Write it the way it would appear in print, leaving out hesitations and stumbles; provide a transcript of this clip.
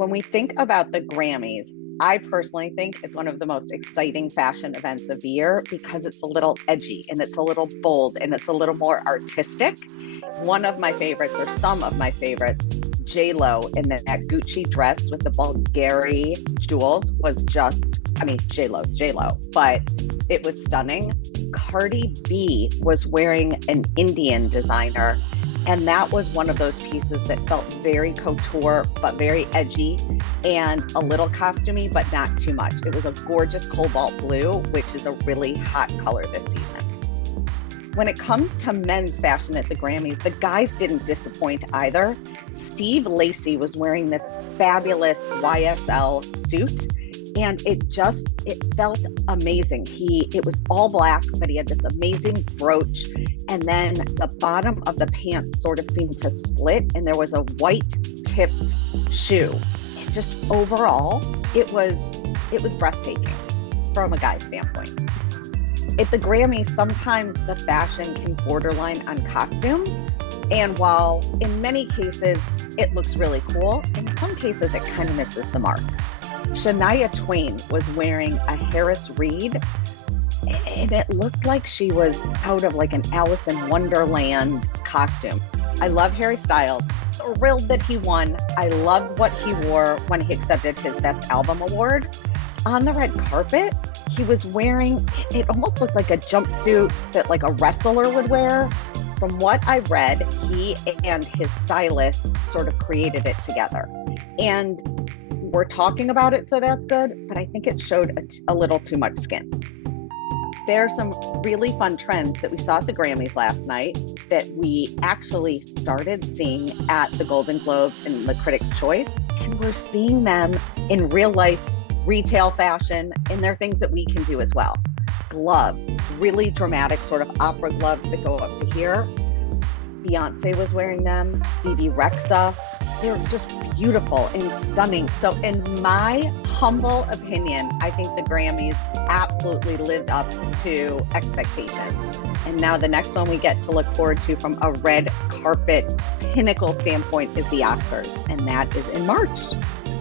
When we think about the Grammys, I personally think it's one of the most exciting fashion events of the year because it's a little edgy and it's a little bold and it's a little more artistic. One of my favorites, or some of my favorites, J-Lo in that Gucci dress with the Bulgari jewels was just, I mean, J-Lo's J-Lo, but it was stunning. Cardi B was wearing an Indian designer, and that was one of those pieces that felt very couture, but very edgy and a little costumey, but not too much. It was a gorgeous cobalt blue, which is a really hot color this season. When it comes to men's fashion at the Grammys, the guys didn't disappoint either. Steve Lacy was wearing this fabulous YSL suit, and it felt amazing. It was all black, but he had this amazing brooch, and then the bottom of the pants sort of seemed to split, and there was a white tipped shoe. And just overall, it was breathtaking from a guy's standpoint. At the Grammys, sometimes the fashion can borderline on costume, and while in many cases it looks really cool, in some cases it kind of misses the mark. Shania Twain was wearing a Harris Reed, and it looked like she was out of like an Alice in Wonderland costume. I love Harry Styles, thrilled that he won. I loved what he wore when he accepted his Best Album award. On the red carpet, he was wearing, it almost looked like a jumpsuit that like a wrestler would wear. From what I read, he and his stylist sort of created it together. And we're talking about it, so that's good, but I think it showed a little too much skin. There are some really fun trends that we saw at the Grammys last night that we actually started seeing at the Golden Globes and the Critics' Choice, and we're seeing them in real life retail fashion, and they're things that we can do as well. Gloves, really dramatic sort of opera gloves that go up to here. Beyonce was wearing them, Bebe Rexha. They're just beautiful and stunning. So in my humble opinion, I think the Grammys absolutely lived up to expectations. And now the next one we get to look forward to from a red carpet pinnacle standpoint is the Oscars, and that is in March.